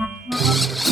Música